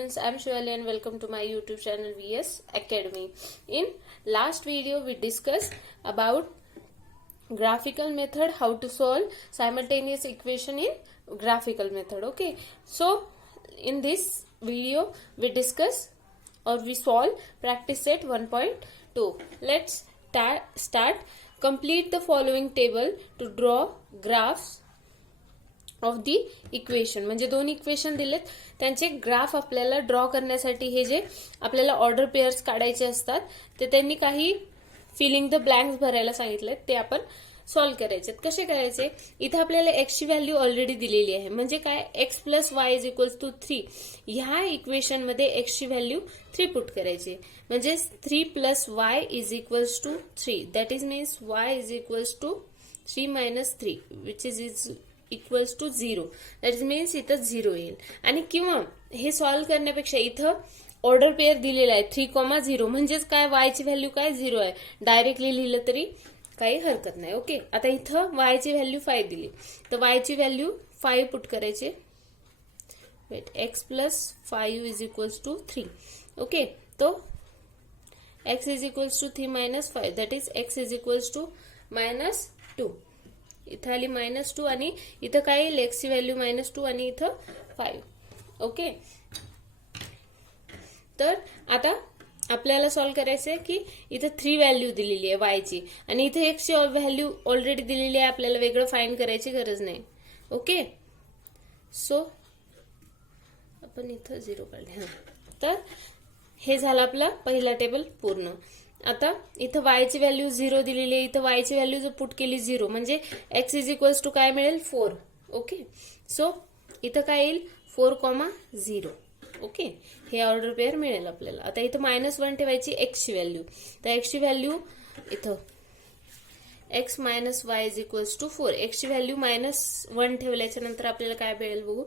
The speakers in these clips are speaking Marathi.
students, I am Shivali and welcome to my YouTube channel VS Academy. In last video we discussed about graphical method, how to solve simultaneous equation in graphical method. Okay, so in this video we discuss or we solve practice set 1.2. Let's start. Complete the following table to draw graphs of the equation. म्हणजे दोन इक्वेशन दिलेत त्यांचे ग्राफ आपल्याला ड्रॉ करण्यासाठी हे जे आपल्याला ऑर्डर पेअर्स काढायचे असतात ते त्यांनी काही फिलिंग द ब्लँक्स भरायला सांगितले, ते आपण सॉल्व्ह करायचे. कसे करायचे? इथे आपल्याला एक्स ची व्हॅल्यू ऑलरेडी दिलेली आहे, म्हणजे काय, x plus Y is equals to 3. ह्या इक्वेशन मध्ये एक्स ची व्हॅल्यू 3 पुट करायची, म्हणजे 3 plus Y is equals to 3. That is means y is equals to 3 minus 3 which is equals to 0. That means इथं 0 येईल. आणि किंवा हे सॉल्व्ह करण्यापेक्षा इथं ऑर्डर पेअर दिलेला आहे 3,0, म्हणजेच काय, वाय ची व्हॅल्यू काय 0 आहे. डायरेक्टली लिहिलं तरी काही हरकत नाही. ओके, आता इथं वाय ची व्हॅल्यू 5 दिली, तर वाय ची व्हॅल्यू 5 पुट करायचे. Wait, X plus 5 is equals to 3. Okay, तो X is equals to 3 minus 5, that is X is equals to -2. इथं आली -2 आणि इथं काय येईल, एक्स ची व्हॅल्यू -2 आणि इथं 5. ओके, तर आता आपल्याला सॉल्व्ह करायचंय की इथं 3 व्हॅल्यू दिलेली आहे वाय ची आणि इथे एक्स ची व्हॅल्यू ऑलरेडी दिलेली आहे, आपल्याला वेगळं फाइंड करायची गरज नाही. ओके, सो आपण इथं 0 काढले. तर हे झालं आपलं पहिला टेबल पूर्ण. आता इथं वाय ची व्हॅल्यू 0 दिलेली आहे, इथं वाय ची व्हॅल्यू जर पुट केली 0 म्हणजे एक्स इज इक्वल्स टू काय मिळेल, 4. ओके, सो इथं काय येईल, 4,0. ओके, हे ऑर्डर पेअर मिळेल आपल्याला. आता इथं -1 ठेवायची एक्स ची व्हॅल्यू, तर एक्स ची व्हॅल्यू इथं x minus y is equals to 4. X ची व्हॅल्यू -1 ठेवल्याच्या नंतर आपल्याला काय मिळेल बघू,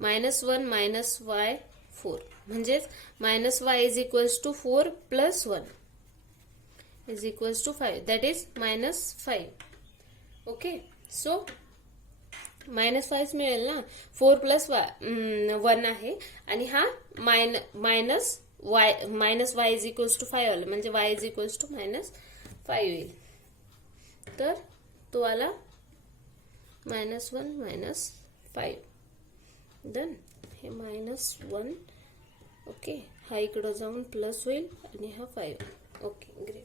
-1 मायनस वाय 4, म्हणजेच -y is equals to 4 plus 1 is equals to 5, that is -5. Okay, so -5 मिळेल ना, 4 प्लस 1 आहे आणि हा -y इज इक्वल्स टू 5 आलं, म्हणजे y इज इक्वल्स टू -5 येईल. तर तो आला -1 -5. देन हे -1. ओके, हा इकडं जाऊन प्लस होईल आणि हा 5. Okay, great.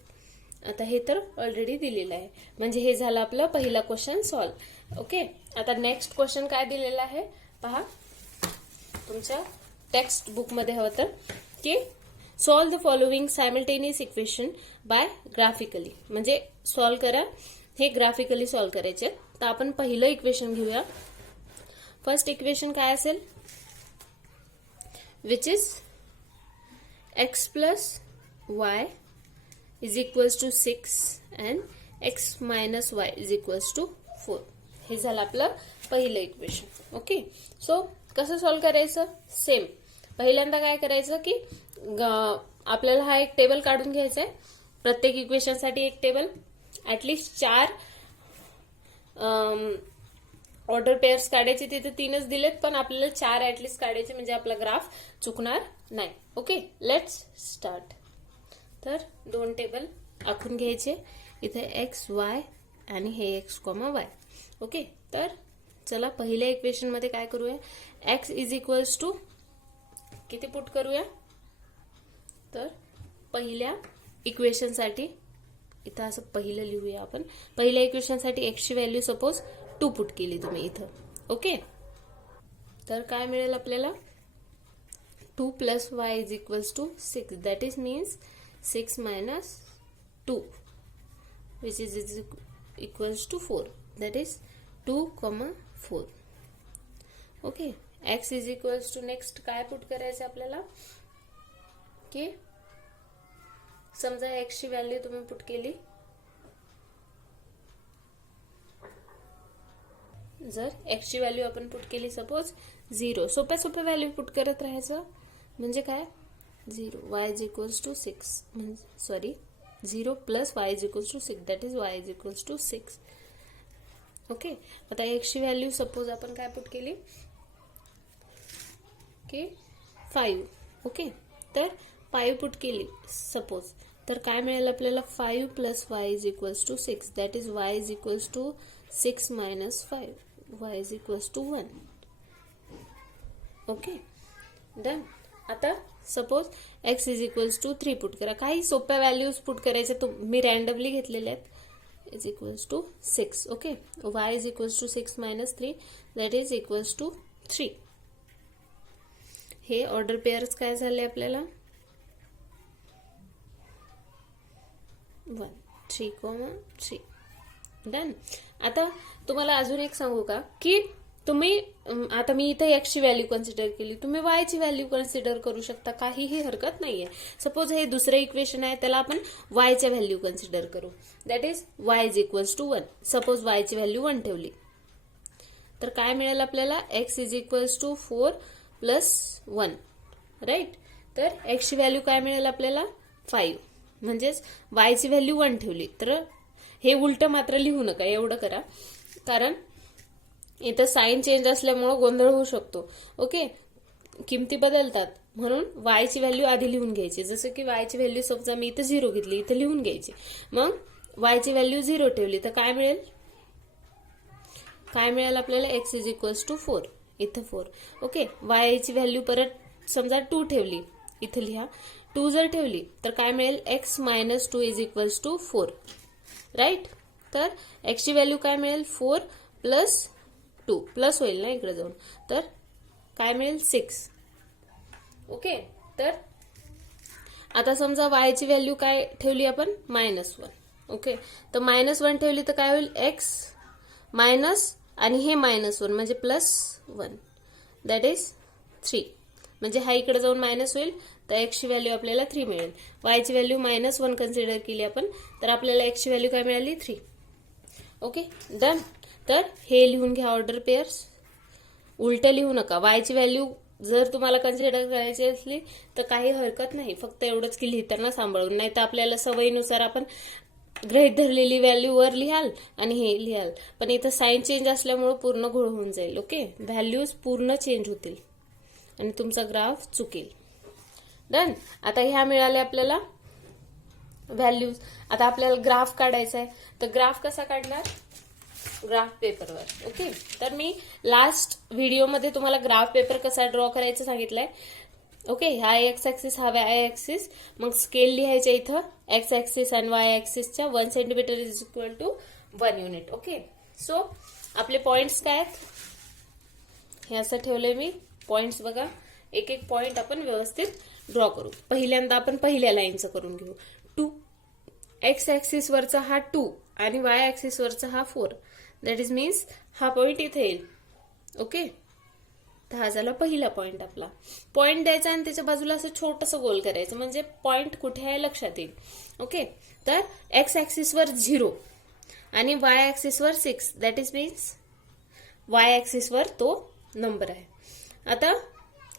आता हे तर ऑलरेडी दिलेलं आहे, म्हणजे हे झालं आपलं पहिला क्वेश्चन सॉल्व्ह. ओके, आता नेक्स्ट क्वेश्चन काय दिलेला आहे पहा तुमच्या टेक्स्ट बुक मध्ये हवं तर, की solve the following simultaneous equation by graphically. म्हणजे सॉल्व्ह करा, हे ग्राफिकली सॉल्व्ह करायचे. तर आपण पहिलं इक्वेशन घेऊया. फर्स्ट इक्वेशन काय असेल, which is x plus Y is equals to 6 and x minus y is equals to 4. हे झालं आपलं पहिलं इक्वेशन. ओके, सो कसं सॉल्व्ह करायचं, सेम पहिल्यांदा काय करायचं की आपल्याला हा एक टेबल काढून घ्यायचा आहे. प्रत्येक इक्वेशन साठी एक टेबल, ऍटलिस्ट 4 ऑर्डर पेअर्स काढायचे. तिथे 3च दिलेत, पण आपल्याला 4 ऍटलिस्ट काढायचे, म्हणजे आपला ग्राफ चुकणार नाही. Okay, let's start. तर 2 टेबल आखून घ्यायचे, इथे एक्स वाय आणि हे एक्स कॉमा वाय. ओके, तर चला पहिल्या इक्वेशन मध्ये काय करूया, एक्स इज इक्वल्स टू किती पुट करूया, तर पहिल्या इक्वेशन साठी इथं असं पहिलं लिहूया आपण. पहिल्या इक्वेशन साठी एक्स ची व्हॅल्यू सपोज 2 पुट केली तुम्ही इथं. ओके, तर काय मिळेल आपल्याला, 2 plus Y is equals to 6. That is means 6 minus 2 which is equals to 4, that is 2,4. Okay, x is equals to next काय पुट करायचं आपल्याला, की समजा x ची व्हॅल्यू तुम्ही पुट केली, जर x ची व्हॅल्यू आपण पुट केली सपोज 0, सोप्या व्हॅल्यू पुट करत राहायचं, म्हणजे काय 0 y is equals to 6, sorry 0 plus y is equals to 6, that is y is equals to 6. Okay, आता x ची व्हॅल्यू सपोज आपण काय पुट केली की 5. ओके, तर 5 पुट केली सपोज, तर काय मिळेल आपल्याला 5 plus Y is equals to 6. That is Y is equals to 6 minus 5. Y is equals to 1. Okay, done. आता suppose X is equals to 3 put करा. काही सोप्या व्हॅल्यूज पुट करायच्या, तो मी रॅन्डमली घेतलेल्या आहेत. Is equals to 6. Okay, y is equals to 6 minus 3. That is equals to 3. हे ऑर्डर पेअर्स काय झाले आपल्याला 1 3, 3. डन. आता तुम्हाला अजून एक सांगू का की तुम्ही आता मी इथे एक्स ची व्हॅल्यू कन्सिडर केली, तुम्ही वाय ची व्हॅल्यू कन्सिडर करू शकता, काहीही हरकत नाहीये. सपोज हे दुसरं इक्वेशन आहे, त्याला आपण वाय च्या व्हॅल्यू कन्सिडर करू. That is Y is equals to 1. Suppose y ची व्हॅल्यू 1 ठेवली, तर काय मिळेल आपल्याला x is equals to 4 plus 1. Right. तर एक्स ची व्हॅल्यू काय मिळेल आपल्याला 5. म्हणजेच वाय ची व्हॅल्यू 1 ठेवली. तर हे उलट मात्र लिहू नका, एवढं करा, कारण इथं साइन चेंज असल्यामुळे गोंधळ होऊ शकतो. ओके, किमती बदलतात, म्हणून वाय ची व्हॅल्यू आधी लिहून घ्यायची. जसं की वाय ची व्हॅल्यू समजा मी इथं 0 घेतली, इथं लिहून घ्यायची. मग वाय ची व्हॅल्यू 0 ठेवली, तर काय मिळेल आपल्याला एक्स इज इक्वल्स टू 4. इथं 4. ओके, वाय ची व्हॅल्यू परत समजा 2 ठेवली, इथं लिहा 2 जर ठेवली, तर काय मिळेल x minus 2 is equals to 4. Right. तर एक्स ची व्हॅल्यू काय मिळेल 4 प्लस 2, प्लस होईल ना इकडे जाऊन, तर काय मिळेल 6. ओके, तर आता समजा वाय ची व्हॅल्यू काय ठेवली आपण -1. ओके, तर -1 ठेवली तर काय होईल एक्स मायनस आणि हे -1 म्हणजे +1. That is 3. म्हणजे हा इकडे जाऊन मायनस होईल, तर एक्स ची व्हॅल्यू आपल्याला 3 मिळेल. वाय ची व्हॅल्यू -1 कन्सिडर केली आपण, तर आपल्याला एक्स ची व्हॅल्यू काय मिळाली 3. Okay, done. तर हे लिहून घ्या ऑर्डर पेअर्स, उलट लिहू नका. वाय ची व्हॅल्यू जर तुम्हाला कन्सिडर करायची असली तर काही हरकत नाही, फक्त एवढंच की लिहिताना सांभाळून, नाही तर आपल्याला सवयीनुसार आपण गृहीत धरलेली व्हॅल्यू वर लिहाल आणि हे लिहाल, पण इथं साइन चेंज असल्यामुळे पूर्ण घोळ होऊन जाईल. ओके, व्हॅल्यूज पूर्ण चेंज होतील आणि तुमचा ग्राफ चुकेल. डन. आता ह्या मिळाल्या आपल्याला व्हॅल्यूज. आता आपल्याला ग्राफ काढायचा आहे, तर ग्राफ कसा काढणार ग्राफ पेपरवर. ओके, तर मी लास्ट व्हिडिओमध्ये तुम्हाला ग्राफ पेपर कसा ड्रॉ करायचं सांगितलंय. ओके, हा एक्स ऍक्सिस हा वाय ऍक्सिस, मग स्केल लिहायच्या इथं एक्स ऍक्सिस आणि वाय ऍक्सिसच्या 1 centimetre is equal to 1 unit. Okay, so आपले पॉइंट्स काय आहेत, हे असं ठेवलंय मी. पॉइंट्स बघा, एक एक पॉइंट आपण व्यवस्थित ड्रॉ करू. पहिल्यांदा आपण पहिल्या लाईनचं करून घेऊ. 2 एक्स ऍक्सिस वरचा हा 2 आणि वाय ऍक्सिस वरचा हा 4. दॅट इज मीन्स हा पॉइंट इथे येईल. ओके, तर हा झाला पहिला पॉइंट आपला. पॉइंट द्यायचा आणि त्याच्या बाजूला असं छोटंसं गोल करायचं, म्हणजे पॉइंट कुठे आहे लक्षात येईल. ओके, तर एक्स ऍक्सिस वर 0 आणि वाय ऍक्सिस वर 6. That is means Y axis वर तो नंबर आहे. आता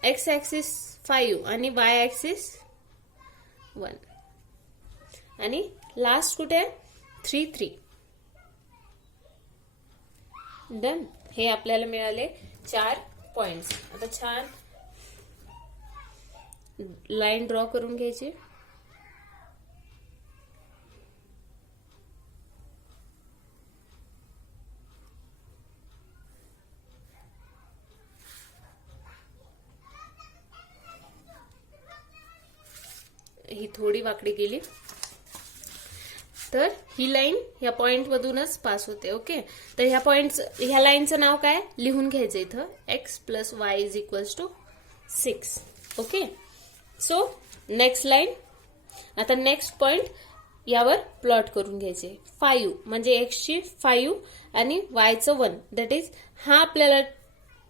एक्स ऍक्सिस 5 आणि वाय ऍक्सिस 1 आणि लास्ट कुठे आहे 3. डन. हे आपल्याला मिळाले 4 पॉइंट्स. आता छान लाईन ड्रॉ करून घ्यायची. ही थोडी वाकडी गेली, तर ही लाईन ह्या पॉइंट मधूनच पास होते. ओके, तर ह्या लाईनचं नाव काय लिहून घ्यायचं इथं, x plus Y is equals to 6. Okay, so next line. आता नेक्स्ट पॉइंट यावर प्लॉट करून घ्यायचे. 5 म्हणजे एक्सची 5 आणि वायचं 1. दॅट इज हा आपल्याला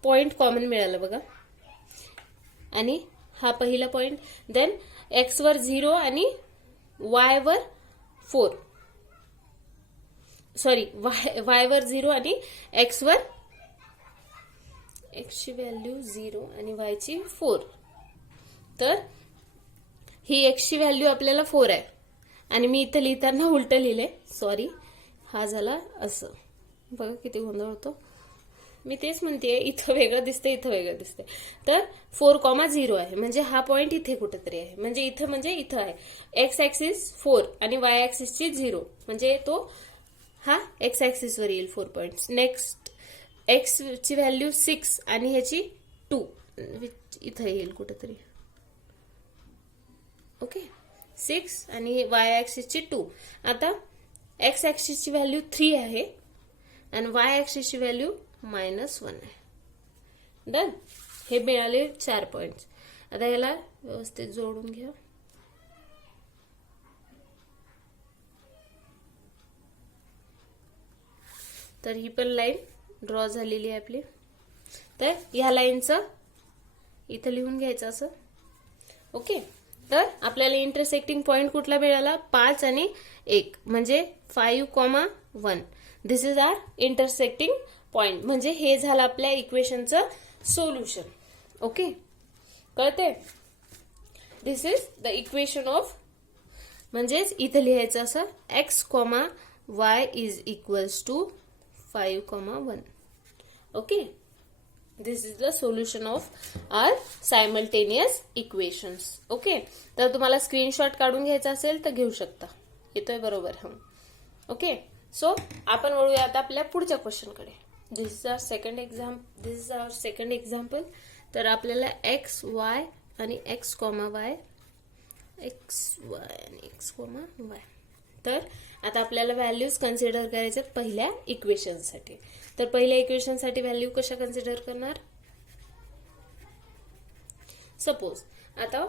पॉइंट कॉमन मिळाला बघा, आणि हा पहिला पॉइंट. देन एक्स वर 0 आणि वाय वर 4. सॉरी, वाय वर 0 आणि एक्स वर, एक्सची व्हॅल्यू 0 आणि वायची 4. तर ही एक्सची व्हॅल्यू आपल्याला 4 आहे आणि मी इथं लिहिताना उलट लिहिले, सॉरी. हा झाला असं, बघा किती गोंधळ होतो. मी तेच म्हणते, इथं वेगळं दिसतंय, इथं वेगळं दिसतंय. तर 4,0 आहे, म्हणजे हा पॉइंट इथे कुठेतरी आहे, म्हणजे इथं आहे. एक्स ऍक्सिस 4 आणि वाय ऍक्सिसची 0, म्हणजे तो हा एक्स ऍक्सिस वर येईल 4 पॉइंट. नेक्स्ट एक्स ची व्हॅल्यू 6 आणि ह्याची 2 इथं येईल कुठेतरी. ओके, 6 आणि वाय ऍक्सिसची 2. आता एक्स ऍक्सिसची व्हॅल्यू 3 आहे आणि वाय ऍक्सिसची व्हॅल्यू -1 आहे. डन. हे मिळाले 4 पॉइंट. आता याला व्यवस्थित जोडून घ्या. तर ही पण लाईन ड्रॉ झालेली आहे आपली. तर ह्या लाईनचं इथं लिहून घ्यायचं असं. ओके, तर आपल्याला इंटरसेक्टिंग पॉइंट कुठला मिळाला? 5 आणि 1, म्हणजे 5,1. This is our intersecting point. म्हणजे हे झालं आपल्या इक्वेशनचं सोल्युशन. ओके, कळते? This is the equation of, म्हणजेच इथं लिहायचं असं x, y is equals to 5,1. Okay, this is the solution of our simultaneous equations. Okay, तर तुम्हाला स्क्रीनशॉट काढून घ्यायचा असेल तर घेऊ शकता. येतोय बरोबर? ओके, सो आपण वळूया आता आपल्या पुढच्या क्वेश्चनकडे. दिस इज आवर सेकंड एक्झाम्पल. तर आपल्याला एक्स वाय आणि एक्स वाय तर आता आपल्याला व्हॅल्यूज कन्सिडर करायच्यात पहिल्या इक्वेशनसाठी. तर पहिल्या इक्वेशनसाठी व्हॅल्यू कशा कन्सिडर करणार? सपोज आता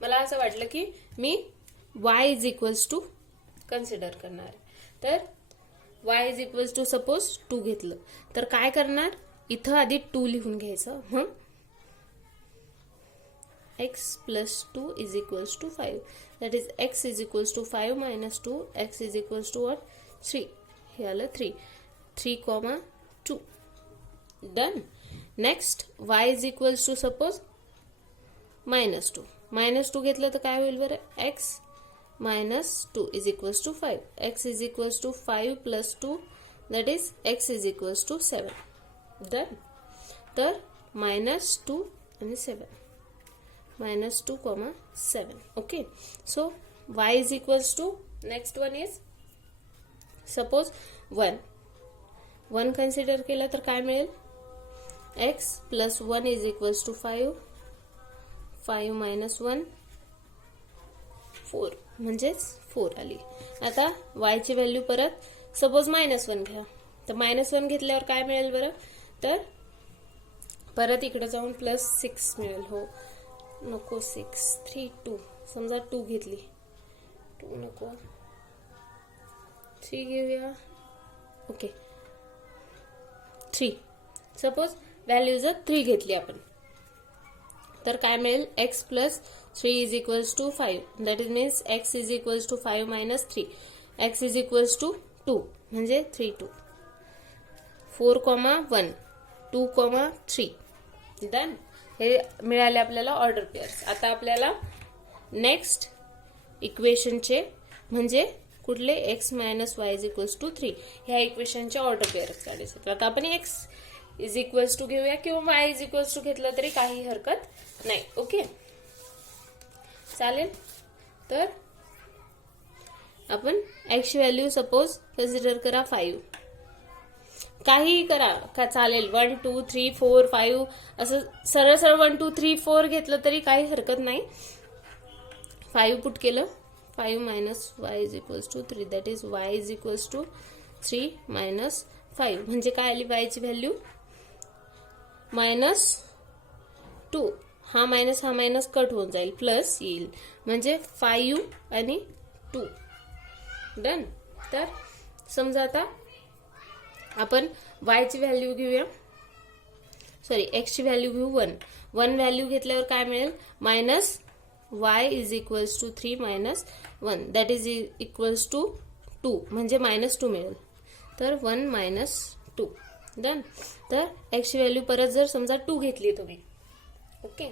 मला असं वाटलं की मी y is equals to consider करणार. तर y is equals to suppose 2 घेतलं तर काय करणार? इथं आधी 2 लिहून घ्यायचं. x plus 2 is equals to 5. That is x is equals to 5 minus 2. X is equals to what? 3. Here are 3. 3, 2. Done. Next, y is equals to suppose minus 2. Minus 2 घेतलं तर काय होईल बरं? x minus 2 is equals to 5. x is equals to 5 plus 2. That is x is equals to 7. Done. तर minus 2 and 7. minus 2, 7. Okay, so y is equals to, next one is suppose 1 consider केला तर काय मिळेल? x plus 1 is equals to 5. 5 minus 1 4, म्हणजेच 4 आली. आता y ची व्हॅल्यू परत सपोज -1 घ्या. तर -1 घेतल्यावर काय मिळेल बरं? तर परत इकडे जाऊन +6 मिळेल. हो, नको 6, 3, 2. समजा 2 घेतली, 2 नको, 3 घेऊया. ओके, 3. सपोज व्हॅल्यू जर 3 घेतली आपण तर काय मिळेल? x plus 3 is equals to 5. That is means x is equals to 5 minus 3. x is equals to 2, म्हणजे 3, 2. 4, 1, 2, 3. Done. हे मिळाले आपल्याला ऑर्डर पेअर्स. आता आपल्याला नेक्स्ट इक्वेशनचे म्हणजे कुठले? x minus y is equals to 3 ह्या इक्वेशनचे ऑर्डर पेअर्स काढायचे. आता आपण x इज इक्वल्स टू घेऊया किंवा y इज इक्वल्स टू घेतलं तरी काही हरकत नाही. ओके, चालेल. तर आपण x ची व्हॅल्यू सपोज कन्सिडर करा 5. काहीही करा का चालेल. 1, 2, 3, 4, 5 असं सरळ 1, 2, 3, 4 घेतलं तरी काही हरकत नाही. 5 पुट केलं. 5 minus y is equals to 3. That is y is equals to 3 minus 5. म्हणजे काय आली y ची व्हॅल्यू? -2. हा मायनस कट होऊन जाईल, प्लस येईल, म्हणजे 5 आणि 2. डन. तर समजा आता आपण y ची व्हॅल्यू घेऊया, x ची व्हॅल्यू घेऊ 1 व्हॅल्यू घेतल्यावर काय मिळेल? -y is equals to 3 minus 1. That is equals to 2, म्हणजे -2 मिळेल. तर 1 minus 2. डन. तर x ची व्हॅल्यू परत जर समजा 2 घेतली तुम्ही, ओके,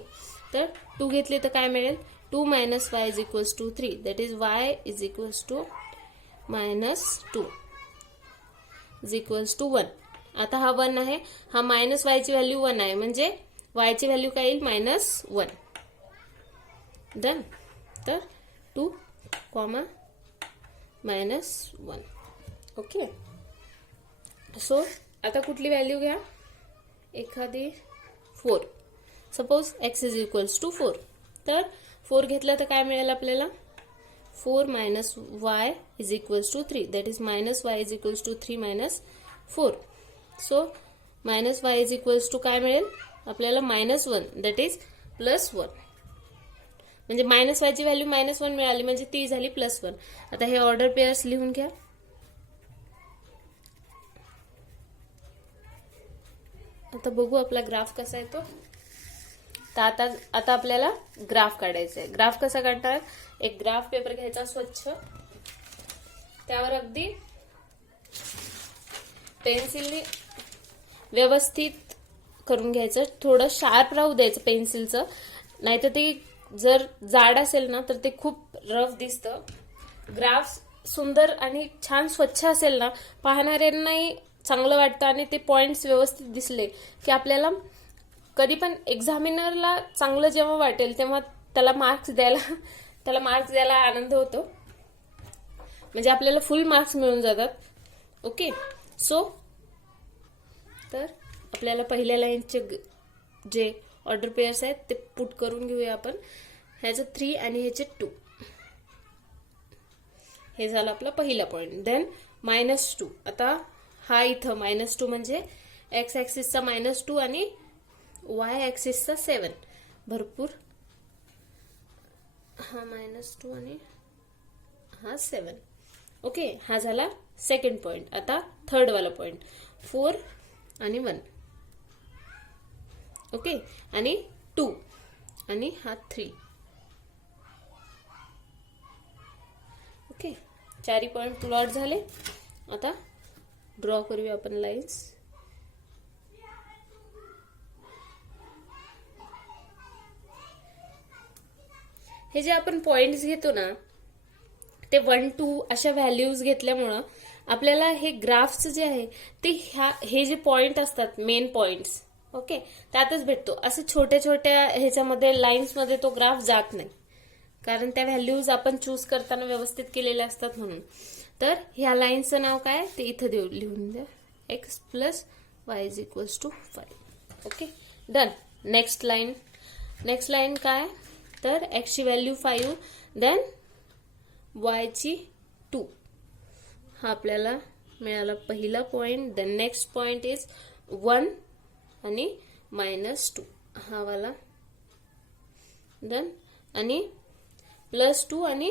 तर 2 घेतली तर काय मिळेल? 2 minus y is equals to 3. That is y is equals to -2 is equals to 1. आता हा 1 आहे, हा मायनस वायची व्हॅल्यू 1 आहे, म्हणजे वायची व्हॅल्यू काय येईल -1. डन. तर 2, -1. ओके. सो आता कुठली व्हॅल्यू घ्या, एखादी 4. Suppose x is equals to 4. तर 4 घेतलं तर काय मिळेल आपल्याला, 4 - y is equals to 3. That is -y is equals to 3 - 4. So -y is equals to काय मिळेल आपल्याला -1. That is +1. म्हणजे -y ची व्हॅल्यू -1 मिळाली, म्हणजे ती झाली +1. आता हे ऑर्डर पेअर्स लिहून घ्या. आता बघू आपला ग्राफ कसा येतो. तर आता आपल्याला ग्राफ काढायचा आहे. ग्राफ कसा काढणार, एक ग्राफ पेपर घ्यायचा स्वच्छ, त्यावर अगदी पेन्सिलने व्यवस्थित करून घ्यायचं. थोडं शार्प राहू द्यायचं पेन्सिलचं, नाहीतर ते जर जाड असेल ना तर ते खूप रफ दिसतं. ग्राफ सुंदर आणि छान स्वच्छ असेल ना, पाहणाऱ्यांनाही चांगलं वाटतं आणि ते पॉइंट्स व्यवस्थित दिसले की आपल्याला कधी पण एक्झामिनरला चांगलं जेव्हा वाटेल तेव्हा त्याला मार्क्स द्यायला आनंद होतो, म्हणजे आपल्याला फुल मार्क्स मिळून जातात. ओके. सो तर आपल्याला पहिल्या लाईनचे जे ऑर्डर पेअर्स आहेत ते पुट करून घेऊया आपण. ह्याचं 3 आणि ह्याचे 2. हे झालं आपला पहिला पॉइंट. देन -2. आता हा इथं -2 म्हणजे x ऍक्सिसचा -2 आणि y ऍक्सिसचा 7. भरपूर. हा -2 आणि हा 7. ओके. हा झाला सेकंड पॉइंट. आता थर्ड वाला पॉइंट 4 आणि 1. ओके. आणि 2 आणि हा 3. ओके. चारही पॉइंट प्लॉट झाले. आता ड्रॉ करूया आपण लाईन्स. हे जे आपण पॉइंट्स घेतो ना, ते 1, 2 अशा व्हॅल्यूज घेतल्यामुळं आपल्याला हे ग्राफचं जे आहे ते हे जे पॉइंट असतात मेन पॉइंट्स, ओके, त्यातच भेटतो. असं छोट्या छोट्या ह्याच्यामध्ये लाईन्समध्ये तो ग्राफ जात नाही, कारण त्या व्हॅल्यूज आपण चूज करताना व्यवस्थित केलेल्या असतात म्हणून. तर ह्या लाईनचं नाव काय ते इथं लिहून द्या, x + y = 5. Okay. Done. Next line काय, तर x ची व्हॅल्यू 5, देन y ची 2. हा आपल्याला मिळाला पहिला point. Then next point is 1 आणि -2 हा वाला. देन आणि +2 आणि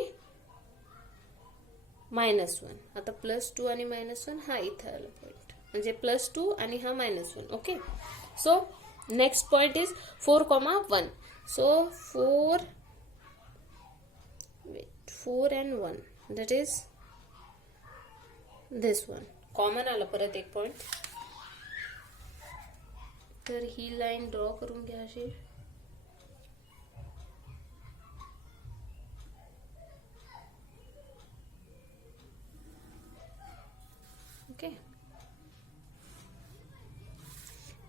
-1. आता +2 आणि -1 हा इथं आला पॉइंट, म्हणजे +2 आणि हा -1. Okay. So next point is 4, 1. So 4 and 1, that is this one. Common आला परत एक पॉइंट. तर ही लाईन ड्रॉ करून घ्या अशी. ओके.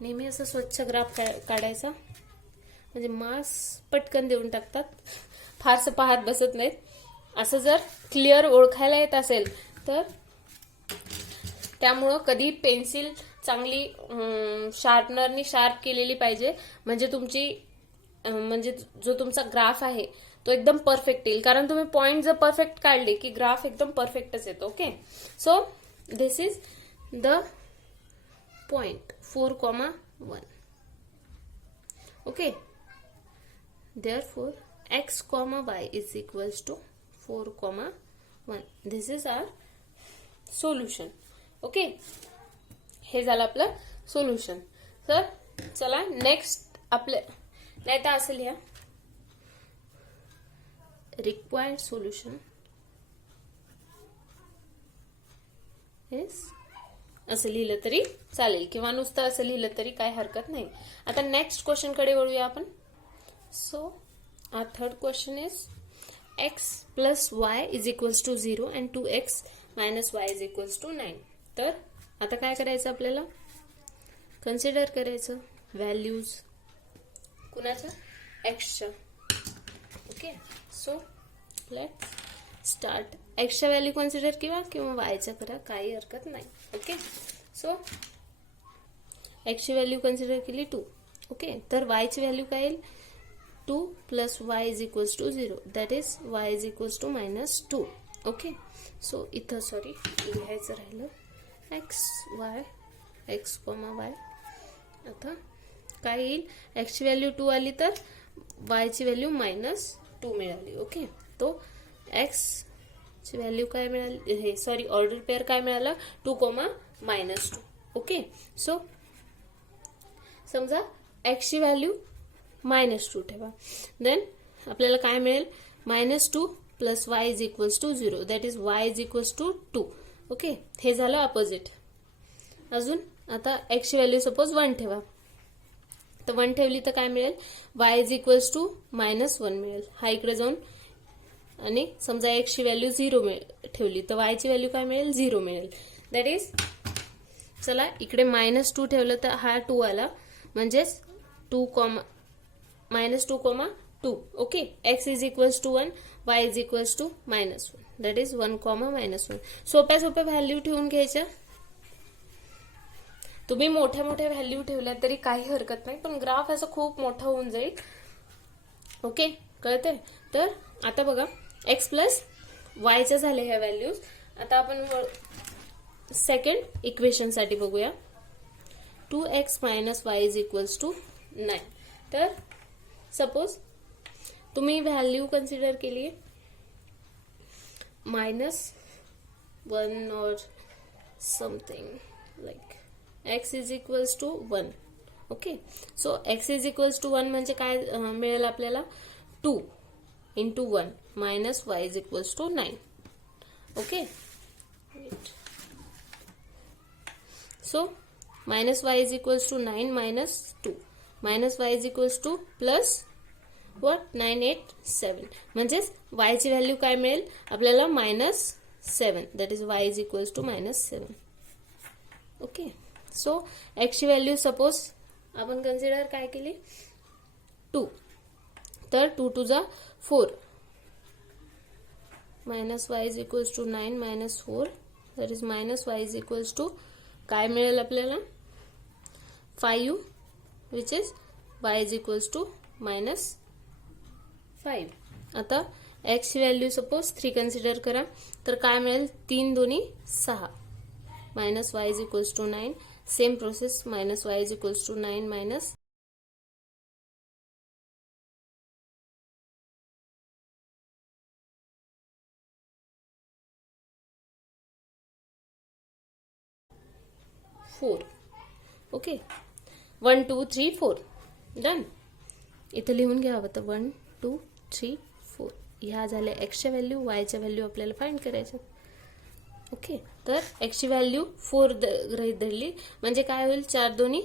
नेहमी असं स्वच्छ ग्राफ काढायचा, म्हणजे मार्क्स पटकन देऊन टाकतात, फारसं पाहत बसत नाहीत. असं जर क्लिअर ओळखायला येत असेल तर त्यामुळं कधी पेन्सिल चांगली शार्पनरनी शार्प केलेली पाहिजे, म्हणजे जो तुमचा ग्राफ आहे तो एकदम परफेक्ट येईल. कारण तुम्ही पॉइंट जर परफेक्ट काढले की ग्राफ एकदम परफेक्टच येतो. Okay. So this is the point 4, 1. Okay. Therefore, x, y is equals to 4, 1. This is our solution. Okay. हे झालं आपलं सोल्युशन. तर चला नेक्स्ट आपलं, नाही तर असं लिहा, रिक्वायर्ड सोल्युशन असं लिहिलं तरी चालेल, किंवा नुसतं असं लिहिलं तरी काय हरकत नाही. आता नेक्स्ट क्वेश्चन कडे वळूया आपण. So our third question is x + y = 0 and 2x - y = 9. तर आता काय करायचं आपल्याला, कन्सिडर करायचं व्हॅल्यूज कुणाच्या, एक्सच्या. Okay, so let's start. एक्सच्या व्हॅल्यू कन्सिडर किंवा वायच्या करा, काही हरकत नाही. ओके, सो एक्सची व्हॅल्यू कन्सिडर केली 2. ओके, तर वायची व्हॅल्यू काय येईल, 2 plus Y is equals to 0, that is Y is equals to -2. Okay, so इथं सॉरी लिहायचं राहिलं, एक्स कॉमा वाय. आता काय येईल, एक्सची व्हॅल्यू 2 आली तर वायची व्हॅल्यू -2 मिळाली. ओके, तो एक्सची व्हॅल्यू काय मिळाली, हे सॉरी ऑर्डर पेअर काय मिळालं, 2, -2. ओके, सो समजा एक्सची व्हॅल्यू -2 ठेवा, देन आपल्याला काय मिळेल, -2 plus Y is equals to 0, that is Y is equals to 2. Okay, हे झालं अपोजिट. अजून आता एक्सची व्हॅल्यू सपोज 1 ठेवा, तर 1 ठेवली तर काय मिळेल, वाय इज इक्वल्स टू -1 मिळेल. हा इकडे जाऊन, आणि समजा एक्सची व्हॅल्यू 0 ठेवली तर वायची व्हॅल्यू काय मिळेल, 0 मिळेल. दॅट इज, चला इकडे -2 ठेवलं तर हा 2 आला, म्हणजेच -2, okay. X is equals to 1, y is equals to -1, that is 1, -1. सोप्या व्हॅल्यू ठेवून घ्यायच्या. तुम्ही मोठ्या व्हॅल्यू ठेवल्या तरी काही हरकत नाही, पण ग्राफ असं खूप मोठा होऊन जाईल. ओके, कळते. तर आता बघा, एक्स प्लस वायच्या झाल्या ह्या व्हॅल्यूज. आता आपण सेकंड इक्वेशन साठी बघूया. 2x - y is equals to 9. तर सपोज तुम्ही व्हॅल्यू कन्सिडर केली -1 और something like x is equals to 1. Okay, so x is equals to 1 म्हणजे काय मिळेल आपल्याला, 2 × 1 -y is equals to 9. Okay, so -y is equals to 9 -2, -y is equals to plus 9, 8, 7, म्हणजेच y ची व्हॅल्यू काय मिळेल आपल्याला, -7, that is y is equals to -7. Okay, so x ची व्हॅल्यू सपोज आपण कन्सिडर काय केली, 2, तर 2 × 2 = 4, -y is equals to 9 -4, that is -y is equals to काय मिळेल आपल्याला, 5, which is y is equals to -5. आता x ची व्हॅल्यू सपोज 3 कन्सिडर करा, तर काय मिळेल, 3 2 6, -y is equals to 9. Same process, -y is equals to 9 4. Okay, 1 2 3 4 done. इथं लिहून घ्यावं, तर 1 2 3 4 ह्या झाल्या एक्सच्या व्हॅल्यू. वायच्या व्हॅल्यू आपल्याला फाइंड करायच्या. ओके, तर एक्सची व्हॅल्यू 4 गृहीत धरली, म्हणजे काय होईल, 4 2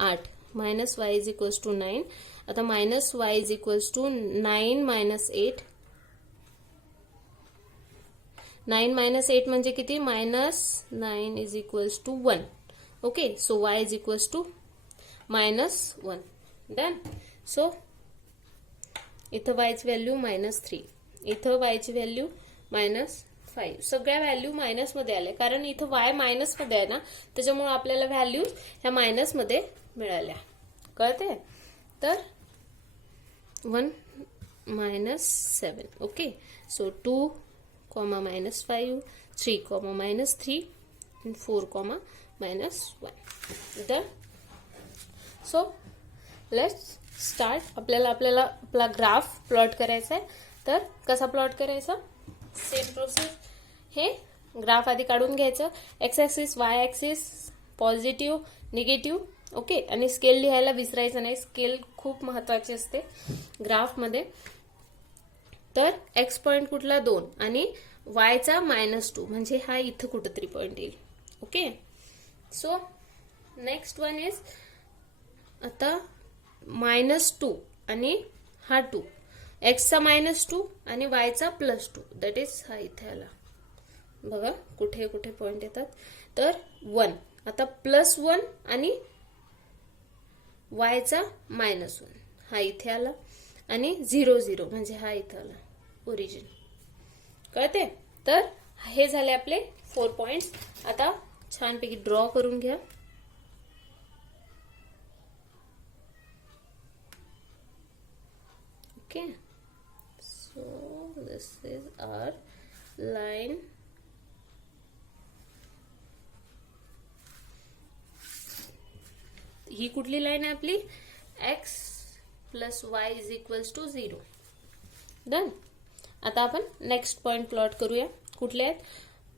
8, -y इज इक्वल्स टू 9. आता -y इज इक्वल्स टू 9 -8, 9 -8 म्हणजे किती, -9 is equals to 1. Okay, so y is equals to -1. Done. So इथं y ची व्हॅल्यू -3, इथं y ची व्हॅल्यू -5. सगळ्या व्हॅल्यू मायनस मध्ये आल्या, कारण इथं y मायनस मध्ये आहे ना, त्याच्यामुळे आपल्याला व्हॅल्यू ह्या मायनस मध्ये मिळाल्या. कळते. तर 1 -7. Okay, so 2, -5, 3, -3, and 4, -1. Done. So let's start. आपल्याला आपला ग्राफ प्लॉट करायचा आहे. तर कसा प्लॉट करायचा, सेम प्रोसेस. हे ग्राफ आधी काढून घ्यायचं. X axis, Y axis, positive, negative. Okay, आणि स्केल लिहायला विसरायचं नाही. स्केल खूप महत्वाची असते ग्राफ मध्ये. तर एक्स पॉइंट कुठला 2 आणि वायचा -2, म्हणजे हा इथं कुठेतरी पॉइंट येईल. Okay, so next one is आता -2 आणि हा 2, एक्सचा -2 आणि वायचा +2, दॅट इज हा इथे आला. बघा कुठे कुठे पॉइंट येतात. तर 1, आता +1 आणि वायचा -1 हा इथे आला आणि 0 0 म्हणजे हा इथे आला ओरिजिन. कळते? तर हे झाले आपले 4 पॉइंट्स. आता छानपैकी ड्रॉ करून घ्या. Okay, so this is our line. ही कुठली लाईन आहे आपली? x + y = 0. डन. आता आपण नेक्स्ट पॉइंट प्लॉट करूया. कुठले आहेत?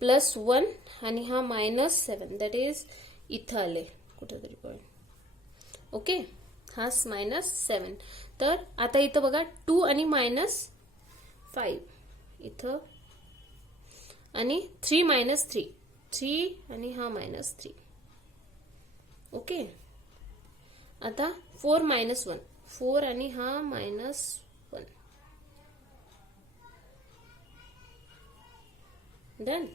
+1 आणि हा -7 दॅट इज इथं आले कुठेतरी पॉइंट. ओके, हा -7. तर आता इथं बघा 2 आणि -5 इथं आणि 3 -3 3 आणि हा -3. ओके, आता 4 -1 4 आणि हा -1. Done.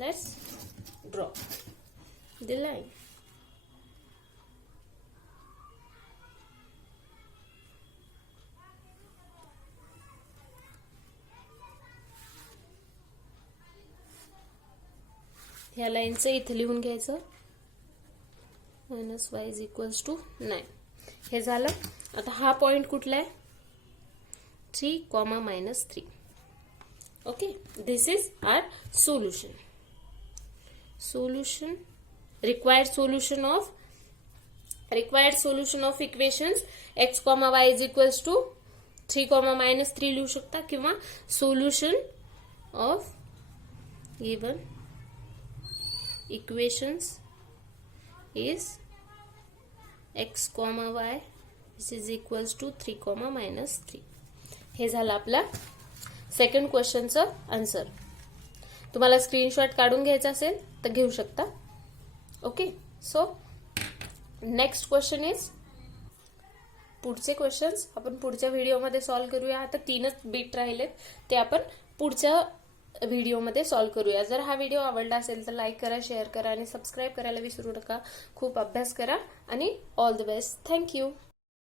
Let's draw the line. ह्या लाईनचं इथे लिहून घ्यायचं -y = 9. हे झालं. आता हा पॉइंट कुठला आहे? 3, -3. Okay, this is our solution. Required solution of equations x, y = 3, -3 लिहू शकता किंवा solution of given equations is x, y = 3, -3. हे झालं आपला सेकंड क्वेश्चनचं आन्सर. तुम्हाला स्क्रीनशॉट काढून घ्यायचा असेल तर घेऊ शकता. Okay, so next question is, पुढचे क्वेश्चन्स आपण पुढच्या व्हिडिओमध्ये सॉल्व्ह करूया. आता 3च बीट राहिलेत, ते आपण पुढच्या व्हिडिओमध्ये सॉल्व्ह करूया. जर हा व्हिडिओ आवडला असेल तर लाईक करा, शेअर करा आणि सबस्क्राईब करायला विसरू नका. खूप अभ्यास करा आणि ऑल द बेस्ट. थँक्यू.